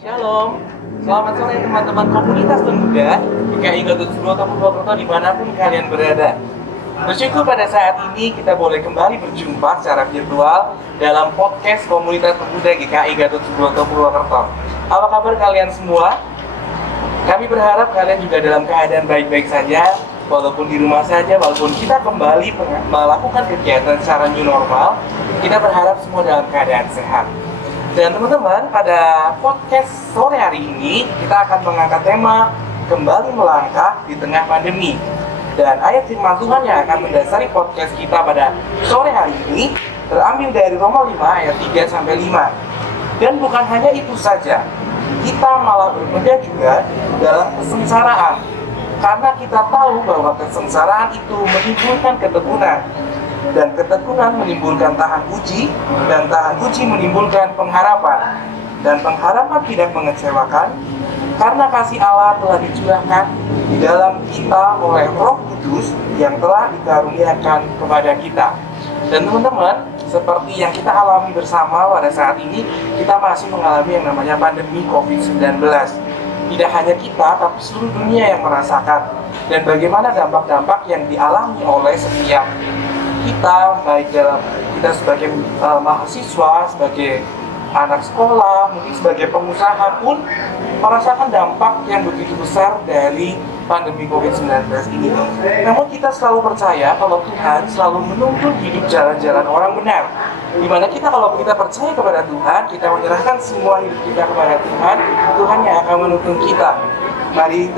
Shalom, selamat sore teman-teman komunitas pemuda GKI Gatot Subroto Purwokerto dimanapun kalian berada. Bersyukur pada saat ini kita boleh kembali berjumpa secara virtual dalam podcast komunitas pemuda GKI Gatot Subroto Purwokerto. Apa kabar kalian semua? Kami berharap kalian juga dalam keadaan baik-baik saja, walaupun di rumah saja, walaupun kita kembali melakukan kegiatan secara new normal, kita berharap semua dalam keadaan sehat. Dan teman-teman, pada podcast sore hari ini kita akan mengangkat tema kembali melangkah di tengah pandemi. Dan ayat firman Tuhan yang akan mendasari podcast kita pada sore hari ini terambil dari Roma 5 ayat 3 sampai 5. Dan bukan hanya itu saja, kita malah berbeda juga dalam kesengsaraan. Karena kita tahu bahwa kesengsaraan itu menimbulkan ketekunan. Dan ketekunan menimbulkan tahan uji, dan tahan uji menimbulkan pengharapan. Dan pengharapan tidak mengecewakan, karena kasih Allah telah dicurahkan di dalam kita oleh Roh Kudus yang telah dikaruniakan kepada kita. Dan teman-teman, seperti yang kita alami bersama pada saat ini, kita masih mengalami yang namanya pandemi COVID-19. Tidak hanya kita, tapi seluruh dunia yang merasakan. Dan bagaimana dampak-dampak yang dialami oleh setiap kita, baik dalam kita sebagai mahasiswa, sebagai anak sekolah, mungkin sebagai pengusaha pun merasakan dampak yang begitu besar dari pandemi COVID-19 ini. Namun kita selalu percaya kalau Tuhan selalu menuntun hidup jalan-jalan orang benar. Dimana kita kalau kita percaya kepada Tuhan, kita menyerahkan semua hidup kita kepada Tuhan, Tuhan yang akan menuntun kita. Mari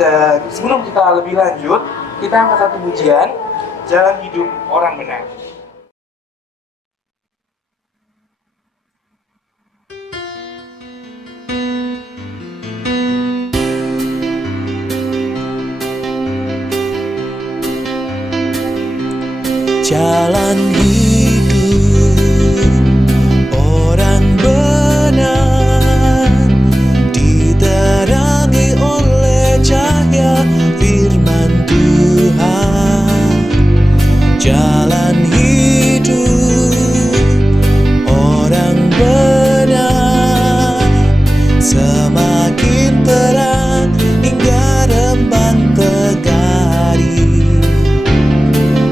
sebelum kita lebih lanjut, kita angkat satu pujian, Jalan Hidup Orang Benar. Jalan hidup orang benar diterangi oleh cahaya firman Tuhan. Jalan hidup orang benar semakin terang hingga rembang tegari.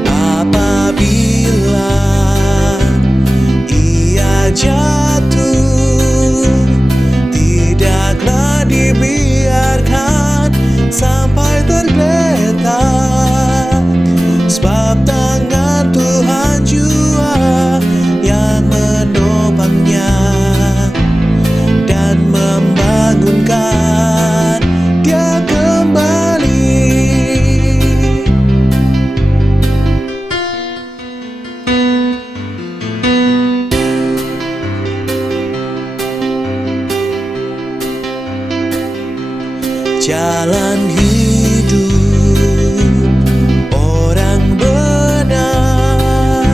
Apabila ia jatuh, tidaklah dibiarkan sampai tergeletak, sebab tangan Tuhan jua yang menopangnya dan membangunkan dia kembali. Jalan hidup orang benar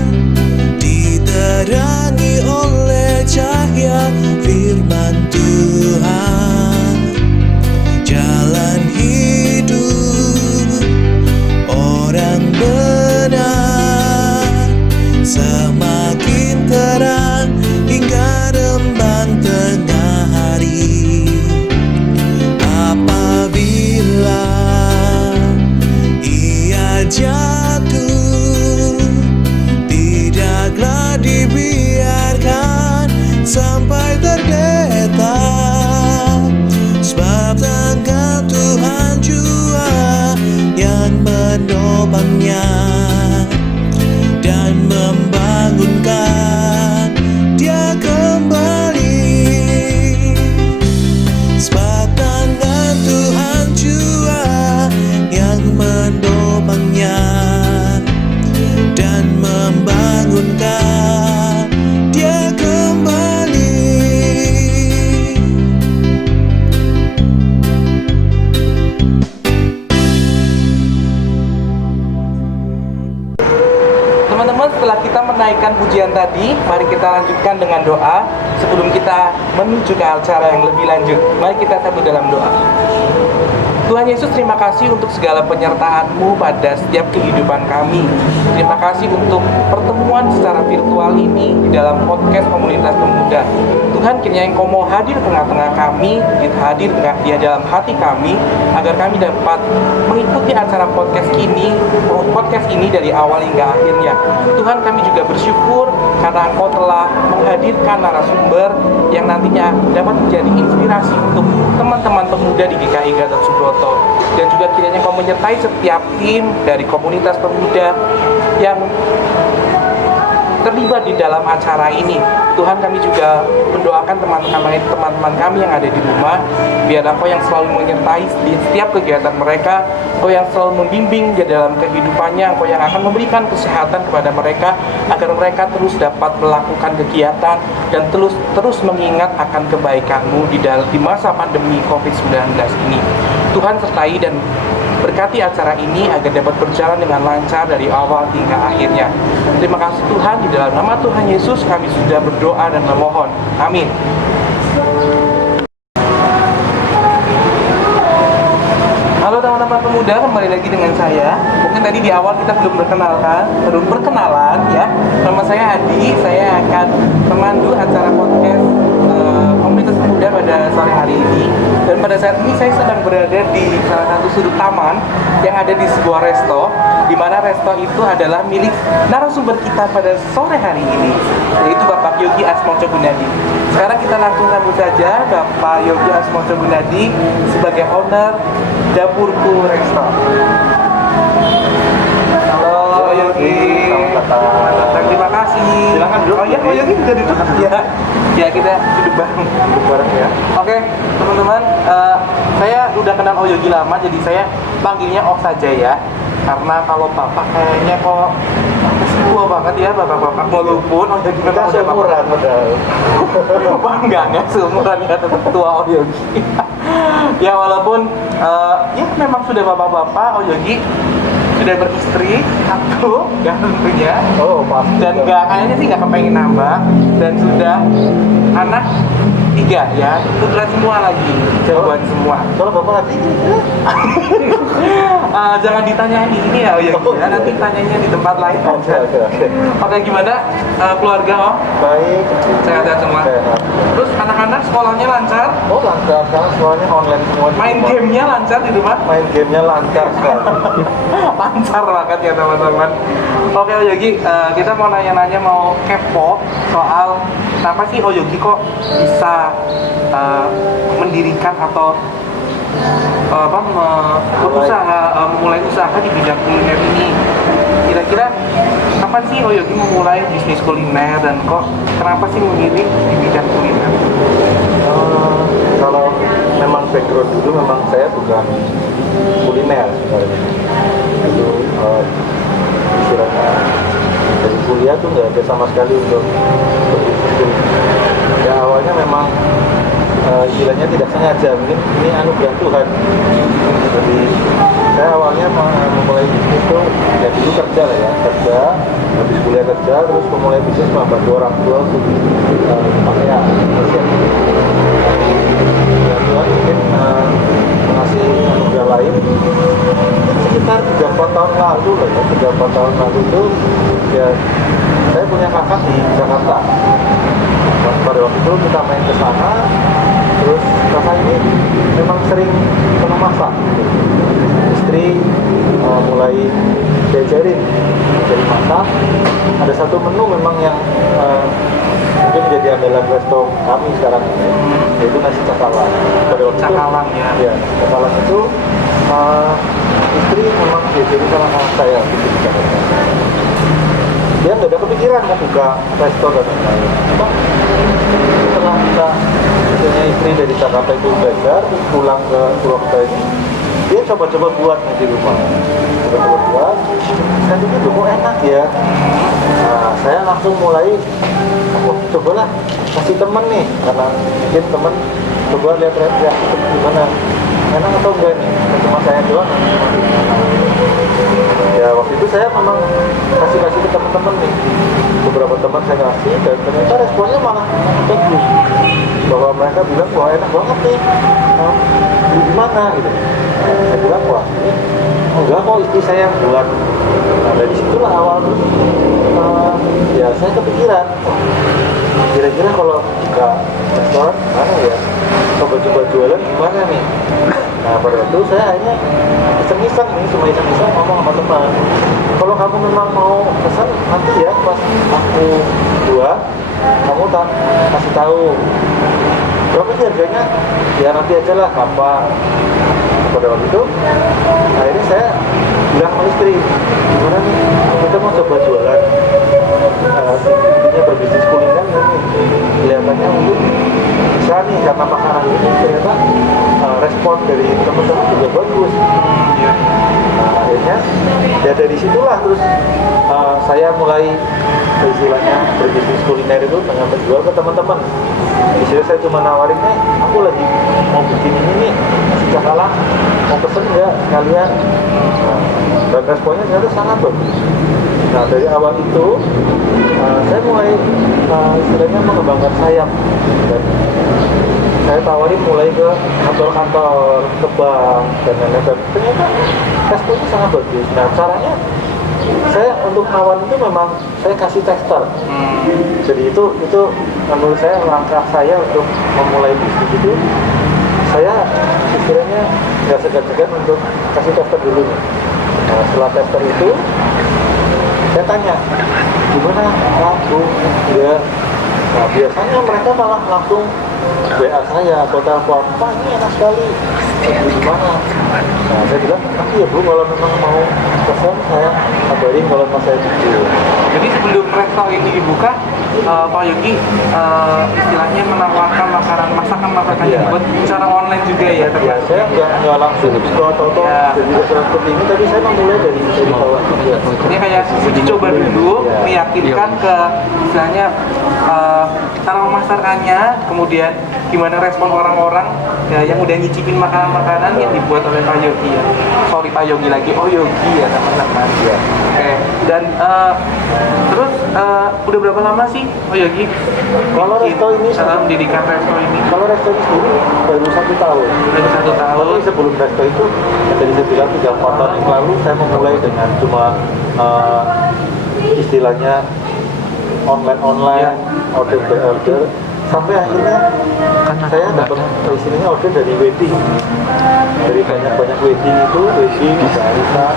diterangi oleh cahaya firman Tuhan. Jalan hidup orang benar semakin terang hingga rembang tengah hari. Apabila ia jatuh, tidaklah dibiarkan sampai tergeletak, sebab tangan Tuhan jua yang menopangnya dan membangunkan dia kembali. Sebab tangan Tuhan jua yang menopangnya dan membangunkan dia kembali. Teman-teman, setelah kita menaikkan pujian tadi, mari kita lanjutkan dengan doa sebelum kita menuju ke acara yang lebih lanjut. Mari kita satu dalam doa. Tuhan Yesus, terima kasih untuk segala penyertaan-Mu pada setiap kehidupan kami. Terima kasih untuk pertemuan secara virtual ini di dalam podcast komunitas pemuda. Tuhan, kiranya Engkau mau hadir tengah-tengah kami, hadir di dalam hati kami agar kami dapat mengikuti acara podcast ini dari awal hingga akhirnya. Tuhan, kami juga bersyukur karena Engkau telah menghadirkan narasumber yang nantinya dapat menjadi inspirasi untuk teman-teman pemuda di GKI Gatot Subroto, dan juga kiranya Engkau menyertai setiap tim dari komunitas pemuda yang terlibat di dalam acara ini. Tuhan, kami juga mendoakan teman-teman kami yang ada di rumah, biar Engkau yang selalu menyertai di setiap kegiatan mereka, Engkau yang selalu membimbing di dalam kehidupannya, Engkau yang akan memberikan kesehatan kepada mereka agar mereka terus dapat melakukan kegiatan dan terus mengingat akan kebaikan-Mu di masa pandemi COVID-19 ini. Tuhan, sertai dan berkati acara ini agar dapat berjalan dengan lancar dari awal hingga akhirnya. Terima kasih Tuhan, di dalam nama Tuhan Yesus kami sudah berdoa dan memohon. Amin. Halo teman-teman pemuda, kembali lagi dengan saya. Mungkin tadi di awal kita belum berkenalan ya. Nama saya Adi, saya akan memandu acara podcast komunitas pemuda pada sore hari ini. Dan pada saat ini saya sedang berada di salah satu sudut taman yang ada di sebuah resto, di mana resto itu adalah milik narasumber kita pada sore hari ini, yaitu Bapak Yogi Asmoco Gunadi. Sekarang kita langsung sambut saja Bapak Yogi Asmoco Gunadi sebagai owner Dapurku Resto. Halo Yogi. Selamat datang. Terima kasih. Silakan duduk. Oh iya, Yogi bisa duduk. Ya kita duduk bareng ya. Oke, teman-teman, saya udah kenal Yogi lama, jadi saya panggilnya Ok saja ya. Karena kalau Bapak kayaknya kok tua banget ya, bapak-bapak, walaupun Yogi memang udah seumuran padahal. enggak seumuran ya, tetap tua Yogi. Ya walaupun ya memang sudah bapak-bapak, Yogi sudah beristri satu dan tentunya dan kayaknya sih nggak kepengen nambah, dan sudah anak 3 ya, putra semua lagi, jawaban semua. Kalau bapak nanti jangan ditanyain di sini ya, nanti tanyanya di tempat lain aja. Oke, gimana keluarga Om? baik, Sehat-sehat semua. sehat. Terus anak-anak sekolahnya lancar? Oh lancar, sekarang semuanya online semua. Main gamenya lancar di rumah? Main gamenya lancar sekali. Lancar banget ya teman-teman. Oke Yogi, kita mau nanya-nanya, mau kepo soal kenapa sih Yogi kok bisa mendirikan atau memulai usaha di bidang kuliner ini. Kira-kira kapan sih Yogi memulai bisnis kuliner, dan kok kenapa sih memilih di bidang kuliner? Kalau memang background dulu memang saya bukan kuliner sebenarnya. Itu istilahnya dari kuliah tuh nggak ada sama sekali untuk itu. Ya awalnya memang istilahnya tidak sengaja, mungkin ini anugerah Tuhan. Jadi saya awalnya memulai bisnis itu ya dulu kerja lah ya, habis kuliah kerja, terus memulai bisnis membantu orang tua untuk pakaian. Ya Tuhan mungkin mengasih anugerah lain. Sekitar 3-4 tahun lalu lah ya, 3-4 tahun lalu itu ya saya punya kakak di Jakarta. Pada waktu itu kita main ke sana, terus kakak ini memang sering senang masak. Istri mulai diajarin masak. Ada satu menu memang yang mungkin jadi andalan resto kami sekarang ini, yaitu nasi cakalang. Pada waktu Cakalang itu, ya. Ya, cakalang itu istri memang diajarin sama kakak saya gitu di Jakarta. Dia nggak ada kepikiran mau buka resto dan lain-lain. Cuma setelah kita punya istri dari Jakarta itu belajar, terus pulang ke Purwokerto ini, dia coba-coba buat di rumah. Coba-coba buat, saya pikir kok enak ya. Nah, saya langsung mulai, cobalah kasih temen nih, karena mungkin temen coba lihat reaksi gimana, enak atau enggak nih, cuma saya doang. Ya waktu itu saya memang kasih ke teman-teman nih, beberapa teman saya kasih, dan ternyata responnya malah bagus, bahwa mereka bilang wah enak banget nih, beli di mana gitu. Saya bilang wah ini enggak kok, istri saya yang buat. Nah dari situlah awal terus ya saya kepikiran, kira-kira kalau buka restoran mana ya, coba-coba jualan gimana nih. Nah pada itu saya akhirnya iseng-iseng, ini cuma iseng-iseng ngomong sama teman, kalau kamu memang mau pesan nanti ya pas aku jual kamu kasih tahu berapa sih harganya, ya nanti aja lah gampang. Pada waktu itu akhirnya saya bilang sama istri, gimana nih kita mau coba jualan, intinya berbisnis kuliner ya nih, kelihatannya mungkin bisa nih karena makanan ini ternyata respon dari teman-teman juga bagus. Nah akhirnya ya dari situlah terus saya mulai istilahnya berbisnis kuliner itu dengan menjual ke teman-teman. Di situ saya cuma nawarinnya, aku lagi mau bikin ini nih, nasi cakalang, mau pesen nggak sekalian. Nah, dan responnya ternyata sangat bagus. Nah dari awal itu saya mulai istilahnya mengembangkan sayap, dan saya tawarin mulai ke kantor-kantor, ke bank dan lain-lain. Dan ternyata responnya sangat bagus. Nah caranya saya untuk nawarin itu memang saya kasih tester. Jadi itu menurut saya langkah saya untuk memulai bisnis itu, saya istilahnya nggak segan-segan untuk kasih tester dulu. Nah setelah tester itu saya tanya gimana laku ya. Nah biasanya mereka malah langsung WA saya atau telepon, Pak ini enak sekali, gimana? Nah saya bilang nanti ya Bu, kalau memang mau pesan saya kabarin kalau pas saya butuh. Jadi sebelum resto ini dibuka, Pak Yogi istilahnya menawarkan masakan Iya. dibuat secara online juga ya? Ya saya nggak langsung atau jadi restoran seperti ini, tapi saya memulai dari bawah juga. Ini kayak uji coba dulu, Iya. meyakinkan ke istilahnya cara memasarkannya, kemudian gimana respon orang-orang ya, yang udah nyicipin makanan-makanan yang dibuat oleh Pak Yogi ya. Sorry Pak Yogi lagi, oh Yogi ya teman-teman. Iya. Oke, dan terus udah berapa lama sih Pak Yogi? Kalau resto ini mendirikan resto ini? Kalau resto ini sendiri baru 1 tahun. Baru 1 tahun. Tapi sebelum resto itu, yang tadi saya bilang 3-4 tahun yang lalu, saya memulai dengan cuma istilahnya online, order by order, sampai akhirnya saya dapat istilahnya order dari wedding, dari banyak wedding itu, wedding bisa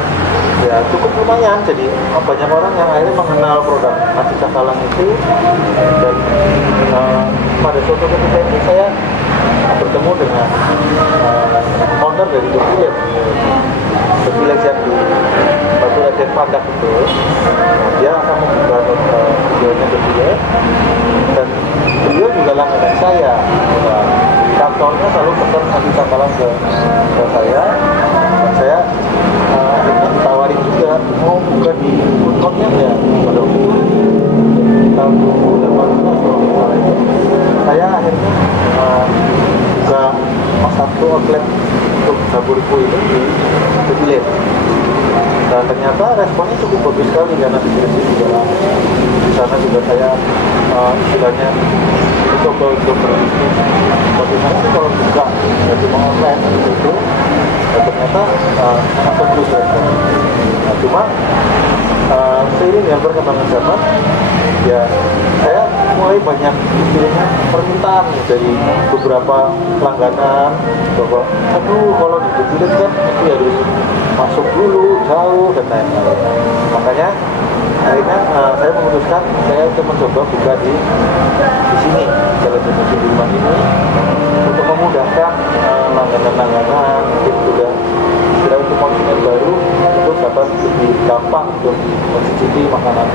ya cukup lumayan. Jadi banyak orang yang akhirnya mengenal produk nasi cakalang itu, dan pada suatu ketika ini saya bertemu dengan owner dari The Village yang di Batu Eden Pandak itu. Nah, dia akan membuka videonya The Village, dan beliau juga langganan saya. Nah, kantornya selalu pesan nasi cakalang ke saya, dan saya akhirnya ditawarin juga mau buka di food courtnya ya. Pada waktu itu tahun 2018 kalau nggak salah itu, saya akhirnya buka satu outlet untuk dapurku ini di The Village. Dan ternyata responnya cukup bagus sekali karena di sini juga di sana juga saya istilahnya mencoba untuk berbisnis bagaimana sih kalau buka ya cuma online gitu. Dan ternyata sangat bagus responnya. Nah, cuma seiring dengan perkembangan zaman ya saya mulai banyak istilahnya permintaan dari beberapa langganan bahwa aduh kalau di The Village kan itu harus masuk dulu jauh dan lain-lain. Makanya akhirnya saya memutuskan saya untuk mencoba buka di sini Jalan Jenderal Sudirman ini untuk memudahkan langganan-langganan, mungkin juga istilah untuk konsumen baru untuk dapat lebih gampang untuk mencicipi makanan.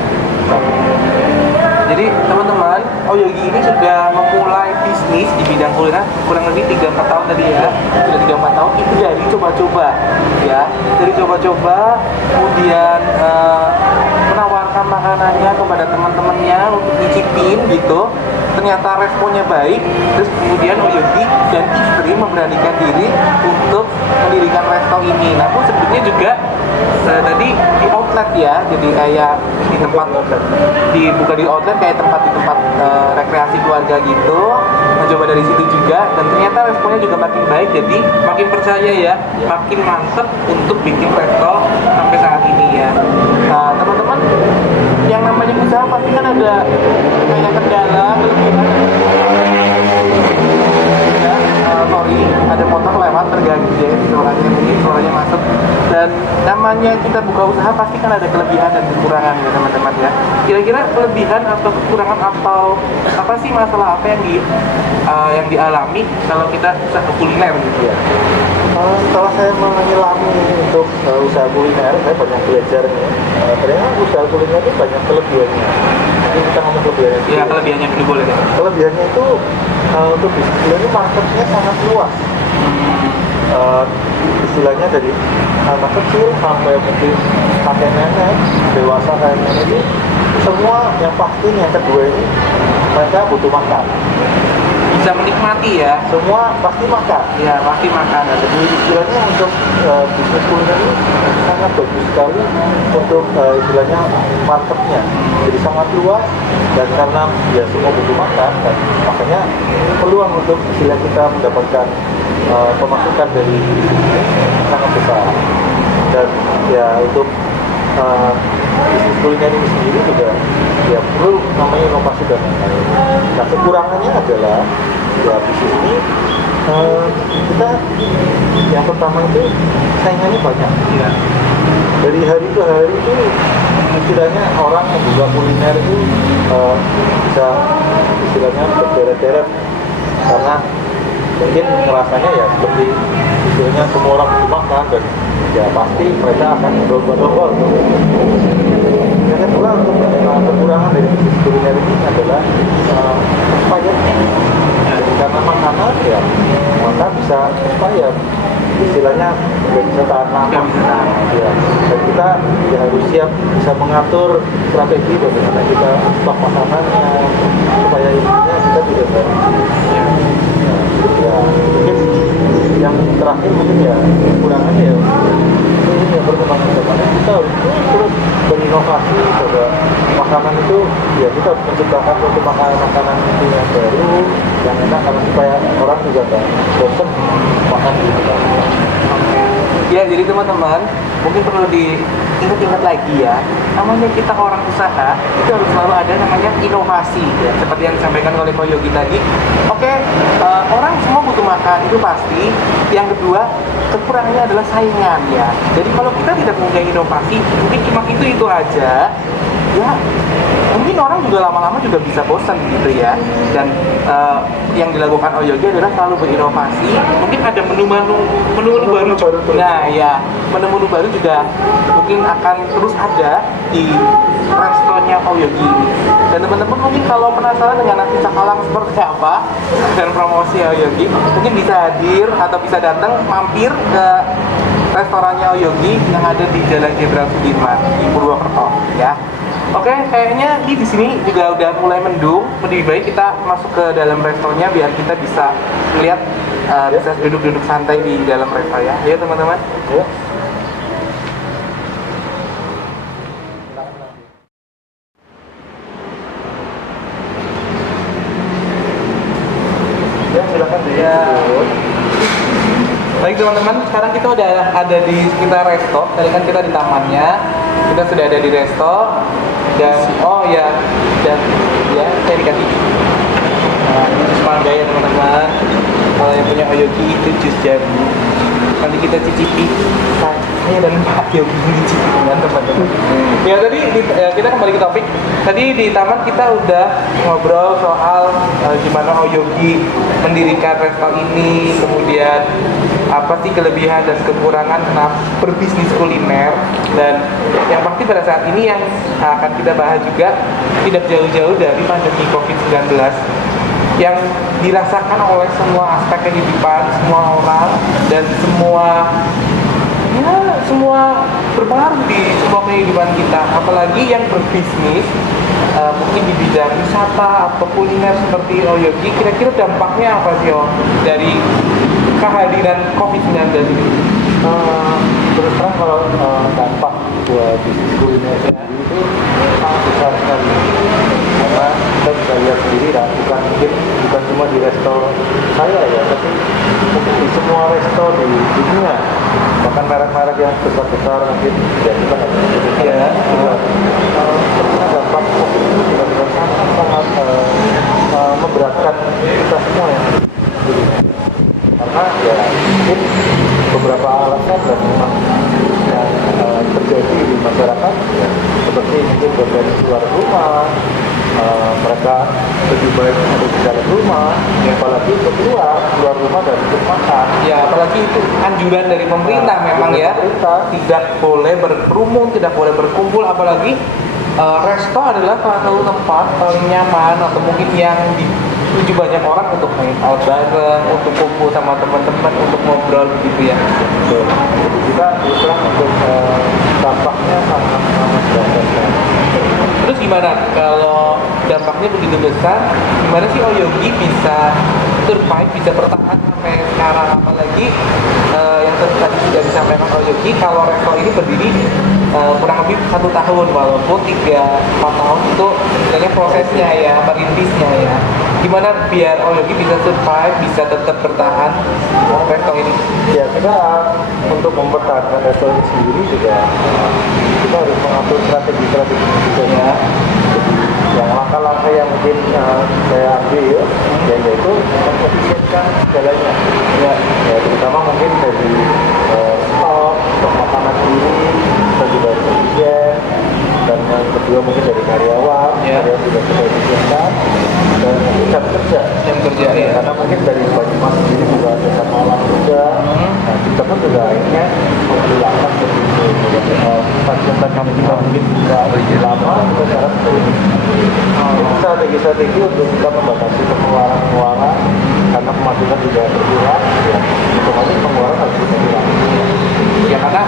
Jadi teman-teman, Yogi ini sudah memulai bisnis di bidang kuliner kurang lebih 3-4 tahun tadi ya. Sudah 3-4 tahun itu dari coba-coba ya. Dari coba-coba kemudian menawarkan makanannya kepada teman-temannya untuk nyicipin gitu. Ternyata responnya baik, terus kemudian Yogi dan istri memberanikan diri untuk mendirikan resto ini. Namun sebetulnya juga tadi di outlet ya, jadi kayak di tempat dibuka di outlet kayak tempat di tempat rekreasi keluarga gitu, mencoba dari situ juga, dan ternyata responnya juga makin baik, jadi makin percaya ya, makin mantep untuk bikin resto sampai saat ini ya. Nah teman-teman, yang namanya usaha pasti kan ada kayak kendala, kelebihan ya. sorry, ada motor lewat terganggu ya suaranya, mungkin suaranya masuk. Dan namanya kita buka usaha pasti kan ada kelebihan dan kekurangan ya teman-teman ya. Kira-kira kelebihan atau kekurangan atau apa sih, masalah apa yang dialami kalau kita usaha kuliner gitu ya? Setelah saya menyelami untuk usaha kuliner, saya banyak belajar nih. Ternyata usaha kuliner itu banyak kelebihannya. Jadi kita ngomong kelebihannya. Iya, kelebihannya dulu boleh deh. Kelebihannya itu untuk bisnis kuliner itu marketnya sangat luas. Istilahnya dari anak kecil sampai mungkin kakek nenek, dewasa kayak nenek itu semua yang pasti yang kedua ini mereka butuh makan. Bisa menikmati ya. Semua pasti makan. Ya, pasti makan. Nah, jadi istilahnya untuk bisnis kuliner ini sangat bagus sekali untuk istilahnya marketnya. Jadi sangat luas dan karena ya semua butuh makan dan makanya peluang untuk istilah kita mendapatkan pemasukan dari ini sangat besar. Dan ya untuk bisnis kuliner ini sendiri juga ya perlu namanya inovasi dan lain-lain. Nah kekurangannya adalah ya bisnis ini kita yang pertama itu saingannya banyak. Iya. Dari hari ke hari itu istilahnya orang membuka kuliner itu bisa istilahnya berderet-deret karena mungkin rasanya ya seperti istilahnya semua orang butuh makan dan ya pasti mereka akan berlomba-lomba untuk yang kedua untuk kekurangan dari bisnis kuliner ini adalah expirednya. Jadi karena makanan ya maka bisa expired istilahnya nggak bisa tahan lama ya. Dan kita ya harus siap bisa mengatur strategi bagaimana kita stok makanannya supaya intinya kita tidak ya mungkin yang terakhir mungkin ya kekurangannya ya ini ya perkembangan zamannya kita harus terus berinovasi bahwa makanan itu ya kita harus menciptakan suatu makanan itu yang baru yang enak karena supaya orang juga nggak bosan makan di tempat. Ya, jadi teman-teman mungkin perlu diingat-ingat lagi ya, namanya kita orang usaha itu harus selalu ada namanya inovasi ya, seperti yang disampaikan oleh Ko Yogi tadi. Oke, orang semua butuh makan itu pasti. Yang kedua, kekurangannya adalah saingan ya. Jadi kalau kita tidak punya inovasi, mungkin cuma itu aja ya, mungkin orang juga lama-lama juga bisa bosan gitu ya. Dan yang dilakukan Oyogi adalah selalu berinovasi. Mungkin ada menu-menu baru. Nah ya, menu-menu baru juga mungkin akan terus ada di restonya Oyogi ini. Dan teman-teman mungkin kalau penasaran dengan nasi cakalang seperti apa dan promosi Oyogi, mungkin bisa hadir atau bisa datang mampir ke restorannya Oyogi yang ada di Jalan Jenderal Sudirman di Purwokerto ya. Oke, kayaknya di sini juga udah mulai mendung. Lebih baik kita masuk ke dalam restonya biar kita bisa melihat bisa duduk-duduk santai di dalam resto ya. Ya teman-teman. Ya. Ya silakan deh. Ya. Baik teman-teman, sekarang kita udah ada di sekitar resto. Tadi kan kita di tamannya, kita sudah ada di resto. Dan oh ya, dan ya saya dikasih jus mangga ya teman-teman. Kalau yang punya Oyogi itu jus jambu. Nanti kita cicipi. Saya dan Pak Yogi mencicipi dengan teman-teman. Ya tadi kita kembali ke topik. Tadi di taman kita udah ngobrol soal gimana Oyogi mendirikan resto ini, kemudian apa sih kelebihan dan kekurangan kenapa berbisnis kuliner. Dan yang pasti pada saat ini yang akan kita bahas juga tidak jauh-jauh dari pandemi COVID-19 yang dirasakan oleh semua aspek kehidupan, semua orang dan semua berpengaruh di semua kehidupan kita, apalagi yang berbisnis mungkin di bidang wisata atau kuliner seperti Oyogi. Kira-kira dampaknya apa sih dari kehadiran COVID-19 ini? Terus terang kalau dampak buat bisnis kuliner sendiri itu sangat besar sekali karena kita bisa lihat sendiri dan bukan cuma di resto saya ya, tapi mungkin di semua resto di dunia, bahkan merek-merek yang besar-besar mungkin ya kita nggak bisa sebutkan ya, terkena dampak COVID itu benar-benar sangat memberatkan kita semua ya. karena ya mungkin beberapa alasan dan memang yang terjadi di masyarakat ya, seperti mungkin berada di luar rumah, mereka lebih baik ada di dalam rumah, ya, apalagi untuk keluar rumah dan untuk makan. Ya, apalagi itu anjuran dari pemerintah memang dari ya. pemerintah. Tidak boleh berkerumun, tidak boleh berkumpul, apalagi resto adalah salah satu tempat paling nyaman atau mungkin yang dituju banyak orang untuk main out bareng, untuk kumpul sama teman-teman, untuk ngobrol begitu ya. Betul. Jadi kita terus terang untuk dampaknya sangat besar. Terus gimana kalau dampaknya begitu besar, gimana sih Oyogi bisa survive, bisa bertahan sampai sekarang, apalagi yang tadi sudah disampaikan Oyogi kalau resto ini berdiri kurang lebih 1 tahun, walaupun 3-4 tahun itu sebenarnya prosesnya ya, merintisnya ya. Gimana biar Oyogi bisa survive, bisa tetap bertahan resto ini? Ya kita untuk mempertahankan resto ini sendiri juga kita harus mengatur strategi juga ya. Jadi yang langkah-langkah yang mungkin saya ambil yaitu mengefisienkan segalanya ya terutama mungkin dari stok makanan sendiri kita juga efisien, dan yang kedua mungkin dari karyawan juga kita efisienkan, dan jam kerja Ya. karena mungkin dari Banyumas sendiri juga ada jam malam juga. Nah kita pun juga akhirnya menghilangkan seperti itu pasien-pasien kita mungkin juga lebih lama kita sekarang jadi strategi untuk kita membatasi pengeluaran karena pemasukan juga berkurang ya otomatis pengeluaran harus kita hilang Ya karena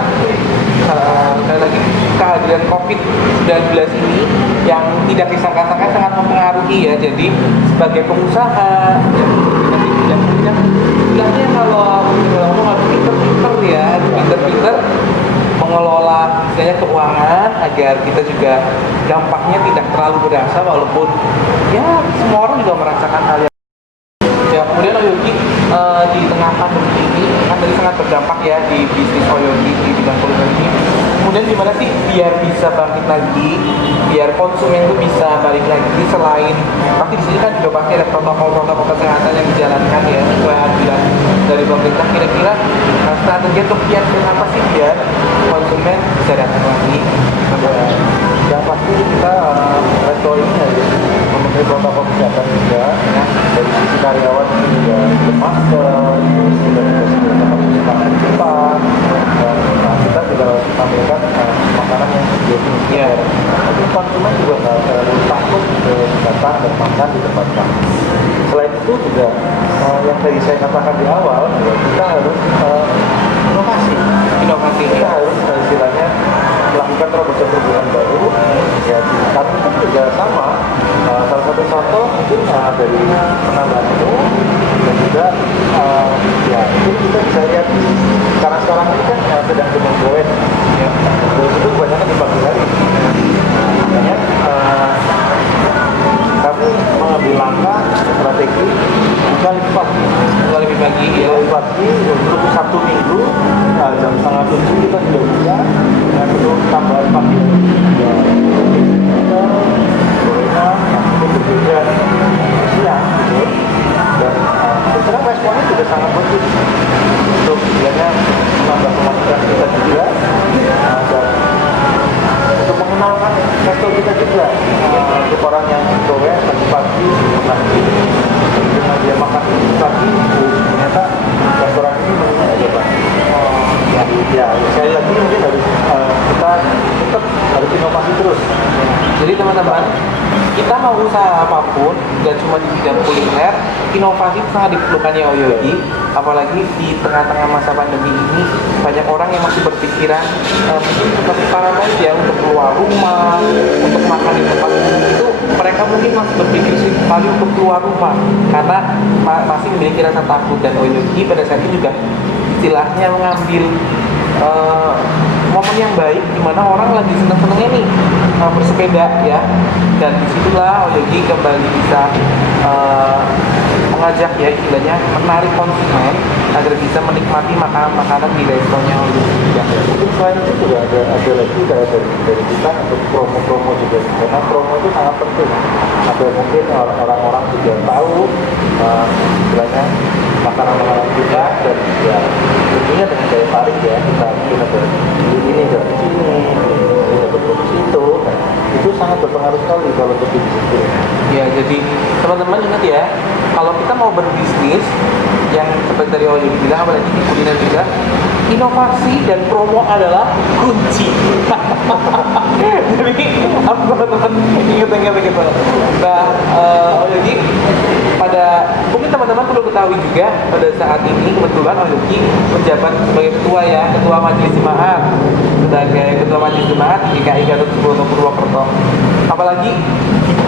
sekali lagi kehadiran COVID-19 ini yang tidak disangka-sangka sangat mempengaruhi ya. Jadi sebagai pengusaha yang bilangnya kalau ngomong harus pinter-pinter ya, harus pinter-pinter mengelola misalnya keuangan agar kita juga dampaknya tidak terlalu berasa, walaupun ya semua orang juga merasakan hal yang ya. Kemudian Oyogi di tengah pandemi ini kan tadi sangat berdampak ya di bisnis Oyogi di bidang kuliner ini. Kemudian gimana sih biar bisa bangkit lagi, biar konsumen itu bisa balik lagi, selain pasti di sini kan juga pasti ada protokol kesehatan yang dijalankan ya sesuai anjuran dari pemerintah. Kira-kira strategi untuk biar apa sih biar konsumen bisa datang lagi? yang pasti kita resto ini harus memenuhi protokol kesehatan juga ya. Dari sisi karyawan ini juga bermasker, terus juga tempat cuci tangan kita, dan kita juga tampilkan makanan yang higienis ya. Jadi konsumen juga nggak terlalu takut datang dan makan di tempat kami. Selain itu juga yang tadi saya katakan di awal ya, kita harus inovasi. Kita harus istilahnya melakukan terobosan baru ya. Kami pun juga sama, salah satu contoh mungkin dari penambahan menu dan juga ya mungkin kita bisa lihat sekarang ini kan sedang goes ya, goes itu kebanyakan di pagi hari. Makanya kami mengambil langkah strategi buka lebih pagi untuk Sabtu Minggu jam 6:30 kita sudah buka untuk tambahan pagi ya, gorengan yang berbeda siang gitu, dan setelah responnya juga sangat bagus untuk bilangnya menambah pemasukan kita juga dan untuk mengenalkan resto kita juga untuk orang yang gowe pagi-pagi pagi dengan dia makan pagi ternyata restoran ini menunya aja Pak. Ya sekali lagi mungkin harus kita tetap harus inovasi terus. Jadi teman-teman, kita mau usaha apapun, gak cuma di bidang kuliner, inovasi sangat diperlukan ya Oyogi. Apalagi di tengah-tengah masa pandemi ini, banyak orang yang masih berpikiran mungkin seperti paranoid ya untuk keluar rumah, untuk makan di tempat itu. Mereka mungkin masih berpikir sekali untuk keluar rumah karena masih memiliki rasa takut. Dan Oyogi pada saat ini juga istilahnya mengambil momen yang baik di mana orang lagi seneng-senengnya nih bersepeda ya, dan disitulah Oyogi kembali bisa mengajak ya istilahnya menarik konsumen agar bisa menikmati makanan-makanan di restonya Oyogi. Ya, mungkin selain itu juga ada lagi dari kita untuk promo-promo juga, karena promo itu sangat penting agar mungkin orang-orang juga tahu istilahnya makanan-makanan kita, dan ya tentunya dengan daya tarik ya, kita mungkin ada ini dari sini, ini dapat bonus itu. Nah, itu sangat berpengaruh sekali kalau untuk bisnis itu. Ya, jadi teman-teman ingat ya, kalau kita mau berbisnis yang seperti tadi Oyo bilang, apalagi di kuliner juga, inovasi dan promo adalah kunci. Jadi apa teman-teman ingat begitu. Nah, Oyogi pada mungkin teman-teman perlu ketahui juga pada saat ini kebetulan Oyogi menjabat sebagai ketua Majelis Jemaat, sebagai ketua Majelis Jemaat di GKI Gatot Subroto Purwokerto. Apalagi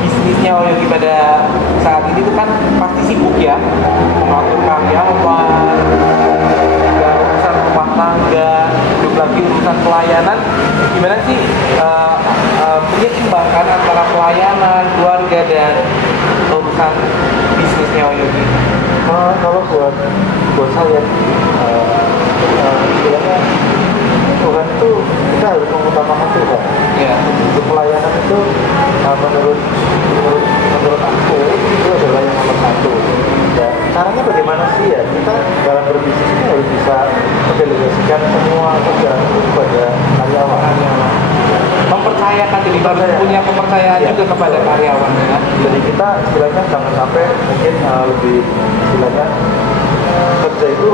bisnisnya Oyogi pada saat ini itu kan pasti sibuk ya, mengatur karyawan, juga urusan rumah tangga, belum lagi urusan pelayanan. Gimana sih menyeimbangkan antara pelayanan, keluarga, dan urusan bisnisnya Oyogi? Kalau buat saya istilahnya Tuhan itu kita harus mengutamakan Tuhan. Ya. Untuk pelayanan itu menurut aku itu adalah yang nomor satu. Ya, caranya bagaimana sih ya? Kita dalam berbisnis ini harus bisa mendelegasikan semua kerjaan itu kepada karyawan. Mempercayakan diri, harus punya kepercayaan Ya, juga kepada karyawan ya. Jadi kita istilahnya jangan sampai mungkin lebih istilahnya kerja itu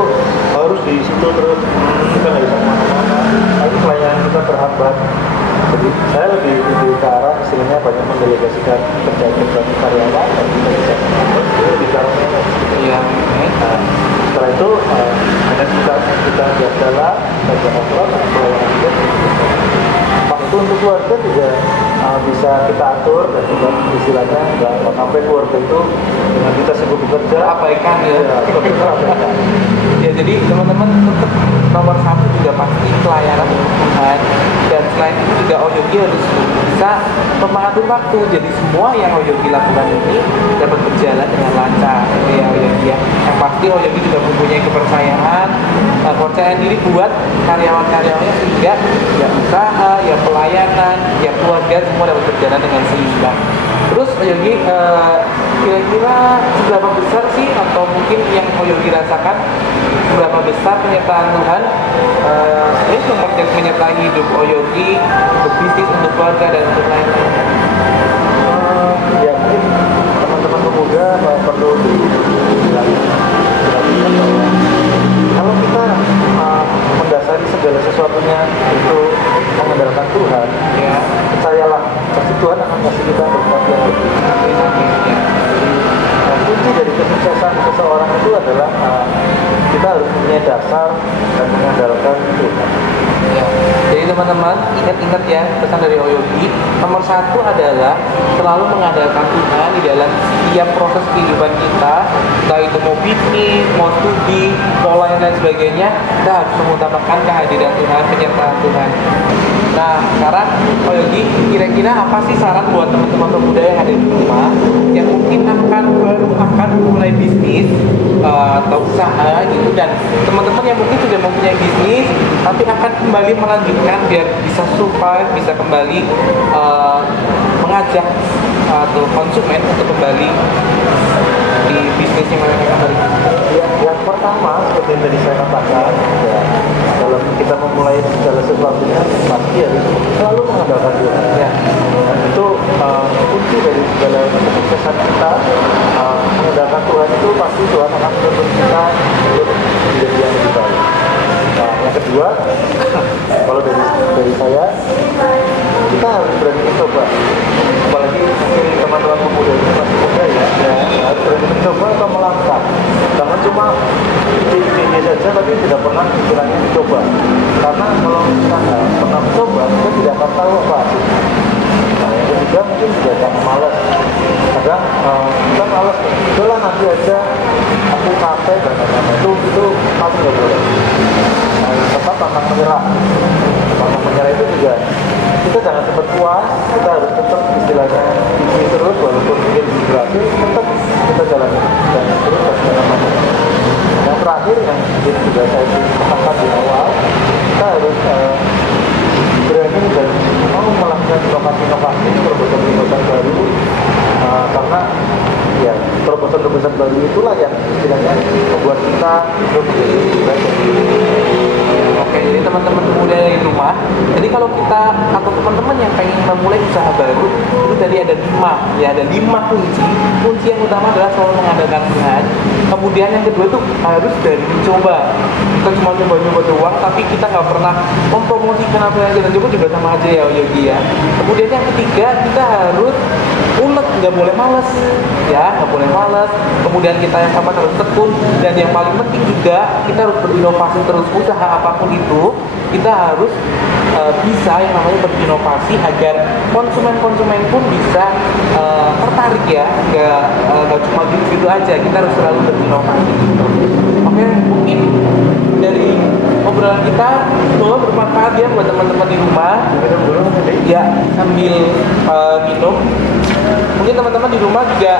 harus di situ terus, kita nggak bisa kemana-mana, tapi pelayanan kita terhambat. Jadi saya lebih ke arah istilahnya banyak mendelegasikan kerja-kerja karyawan dan kita bisa lebih ke arah manage. Iya. Nah, setelah itu manage kita biar jalan, kita jangan keluar, pelayanan kita. Pak, itu untuk keluarga juga bisa kita atur dan juga istilahnya nggak sampai keluarga itu dengan kita sibuk bekerja Abaikan ya. kita abaikan. Ya, jadi teman-teman tetap nomor satu juga pasti pelayanan Tuhan, dan selain itu juga Oyogi harus bisa mengatur waktu. Jadi semua yang Oyogi lakukan ini dapat berjalan dengan lancar ya Oyogi ya. Yang pasti Oyogi juga mempunyai kepercayaan diri buat karyawan-karyawannya, sehingga ya usaha, ya pelayanan, ya keluarga semua dapat berjalan dengan seimbang. Terus Oyogi kira-kira seberapa besar sih, atau mungkin yang Oyogi rasakan seberapa besar penyertaan Tuhan menyertai hidup Oyogi, untuk bisnis, untuk keluarga, dan untuk lain-lain? Ya mungkin teman-teman pemuda perlu diperhatikan bahwa kalau kita mendasari segala sesuatunya itu mengandalkan Tuhan, Ya. percayalah pasti Tuhan akan kasih kita berkat yang lebih. Kunci dari kesuksesan seseorang itu adalah kita harus punya dasar dan mengandalkan Tuhan. Ya. Jadi teman-teman ingat ya pesan dari Oyogi, nomor satu adalah selalu mengandalkan Tuhan di dalam setiap proses kehidupan kita, entah itu mau bisnis, mau studi, mau lain dan sebagainya. Kita harus mengutamakan kehadiran Tuhan, penyertaan Tuhan. Nah, sekarang Oyogi kira-kira apa sih saran buat teman-teman pemuda yang ada di rumah yang mungkin baru akan mulai bisnis atau usaha gitu, dan teman-teman yang mungkin sudah mempunyai bisnis tapi akan kembali melanjutkan biar bisa survive, bisa kembali mengajak atau konsumen untuk kembali di bisnis yang mereka kembali. Ya, yang pertama seperti yang tadi saya katakan, ya, dalam kita memulai segala sesuatunya pasti harus selalu mengandalkan Tuhan. Ya. Dan itu kunci dari segala kesuksesan kita. Mengandalkan Tuhan itu pasti Tuhan akan menuntun kita untuk menjadi yang lebih baik. Nah, yang kedua, kalau dari saya, kita harus berani mencoba. Apalagi mungkin teman-teman pemuda ini masih muda ya, harus berani mencoba atau melangkah. Jangan cuma ide-ide saja tapi tidak pernah istilahnya dicoba. Karena kalau kita nggak pernah mencoba, kita tidak akan tahu apa hasilnya. Nah, yang ketiga mungkin juga jangan malas. Kadang kita malas, udahlah nanti aja, aku capek dan lain-lain. Itu kamu nggak boleh. Nah, tetap pantang menyerah. Pantang menyerah itu juga kita jangan cepat puas, kita harus tetap istilahnya isi terus, walaupun mungkin berhasil, tetap kita jalan terus dan segala. Yang terakhir yang mungkin juga saya katakan di awal, kita harus berani dan mau melakukan inovasi-inovasi, terobosan-terobosan baru, karena ya terobosan-terobosan baru itulah yang istilahnya membuat kita hidup menjadi lebih baik. Oke, jadi teman-teman pemuda di rumah, jadi kalau kita atau teman-teman yang pengen memulai usaha baru, itu tadi ada 5, ya ada 5 kunci. Kunci yang utama adalah selalu mengandalkan Tuhan. Kemudian yang kedua itu harus dari mencoba. Kita cuma nyoba-nyoba doang, tapi kita nggak pernah mempromosikan apa yang kita coba juga sama aja ya Yogi ya. Kemudian yang ketiga kita harus ulet, nggak boleh males, ya nggak boleh males. Kemudian kita yang sama harus tekun, dan yang paling penting juga kita harus berinovasi terus. Usaha apapun itu kita harus bisa yang namanya berinovasi agar konsumen-konsumen pun bisa tertarik ya, nggak cuma gitu aja, kita harus selalu berinovasi gitu. Oke, mungkin dari obrolan kita semoga bermanfaat ya buat teman-teman di rumah. Ya, sambil minum. Mungkin teman-teman di rumah juga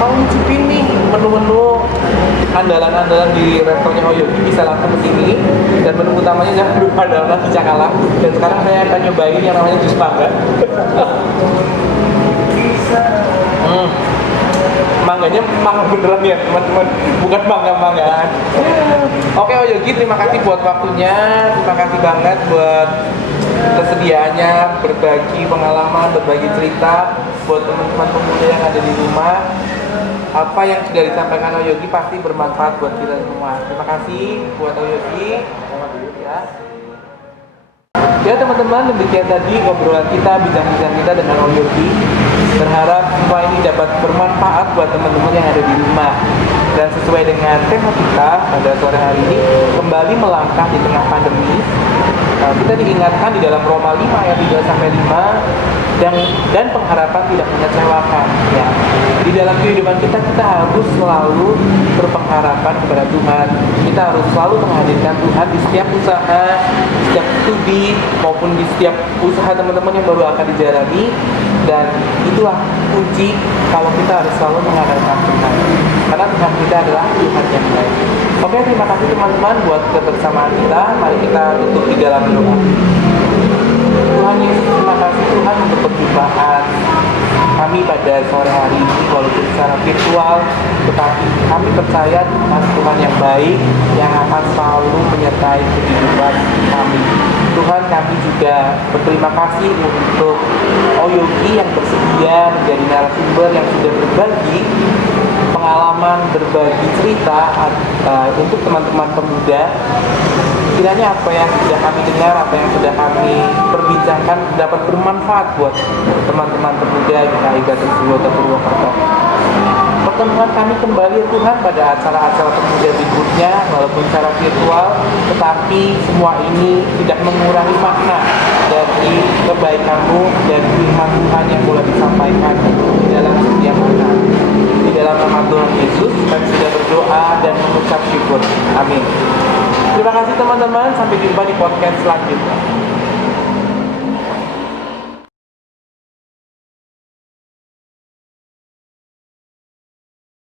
mau nyicipin nih menu-menu andalan-andalan di restorannya Oyogi, bisa langsung ke sini. Dan menu utamanya jangan lupa adalah nasi cakalang. Dan sekarang saya akan nyobain yang namanya jus mangga. Mangganya mangga beneran ya teman-teman, bukan mangga-manggaan. Oke Oyogi, terima kasih buat waktunya, terima kasih banget buat kesediaannya berbagi pengalaman, berbagi cerita buat teman-teman pemuda yang ada di rumah. Apa yang sudah disampaikan Oyogi pasti bermanfaat buat kita semua. Terima kasih buat Oyogi. Ya. Ya teman-teman, demikian tadi obrolan kita, bincang-bincang kita dengan Oyogi. Berharap semua ini dapat bermanfaat buat teman-teman yang ada di rumah. Dan sesuai dengan tema kita pada sore hari ini, kembali melangkah di tengah pandemi. Kita diingatkan di dalam Roma 5 ayat 3-5 dan pengharapan tidak mengecewakan ya. Di dalam kehidupan kita harus selalu berpengharapan kepada Tuhan. Kita harus selalu menghadirkan Tuhan di setiap usaha, di setiap studi maupun di setiap usaha teman-teman yang baru akan dijalani. Dan itulah kunci kalau kita harus selalu mengandalkan Tuhan, karena Tuhan kita adalah Tuhan yang baik. Oke, terima kasih teman-teman buat kebersamaan kita. Mari kita tutup di dalam doa. Tuhan Yesus, terima kasih Tuhan untuk perjumpaan kami pada sore hari ini walaupun secara virtual, tetapi kami percaya Tuhan yang baik yang akan selalu menyertai kehidupan kami. Tuhan, kami juga berterima kasih untuk Oyogi yang bersedia menjadi narasumber yang sudah berbagi pengalaman, berbagi cerita untuk teman-teman pemuda. Kiranya apa yang sudah kami dengar, apa yang sudah kami perbincangkan dapat bermanfaat buat teman-teman pemuda di KIK Sesungguhnya Purwokerto. Pertemuan kami kembali ya Tuhan pada acara-acara pemuda berikutnya walaupun secara virtual, tetapi semua ini tidak mengurangi makna dari kebaikan-Mu dan firman Tuhan yang boleh disampaikan di dalam setiap mana. Di dalam nama Tuhan Yesus kami sudah berdoa dan mengucap syukur. Amin. Terima kasih teman-teman, sampai jumpa di podcast selanjutnya.